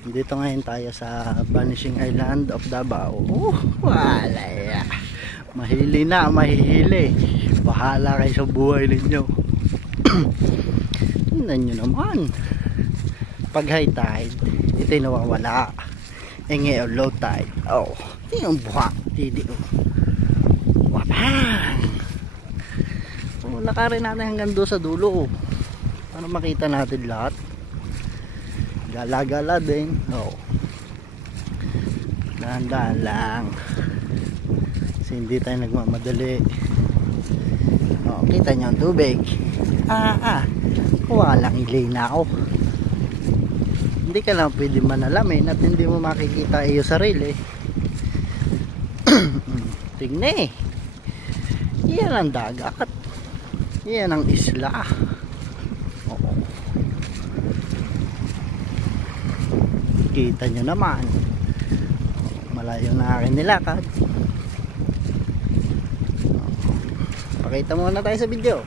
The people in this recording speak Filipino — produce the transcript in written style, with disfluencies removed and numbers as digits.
Dito ngayon tayo sa Vanishing Island of Davao. Wala ya. Mahili na, mahihili. Bahala kayo sa buhay ninyo. Tingnan nyo naman. Pag high tide, ito'y nawawala. E ngayon low tide. Oh, ito yung buha. Didi oh. Wapang! Oh, lakarin natin hanggang doon sa dulo. Para makita natin lahat. Gala-gala din. Oh. Dahan-dahan lang. Kasi hindi tayo nagmamadali. Oh, kita nyo ang tubig. Walang ilay na ako. Hindi ka lang pwede manalamin at hindi mo makikita iyo sarili. Tingnan eh. Yan ang dagat. Yan ang isla. Oo. Kita nyo naman. Malayo na akin nilakad. Pakita muna tayo sa video.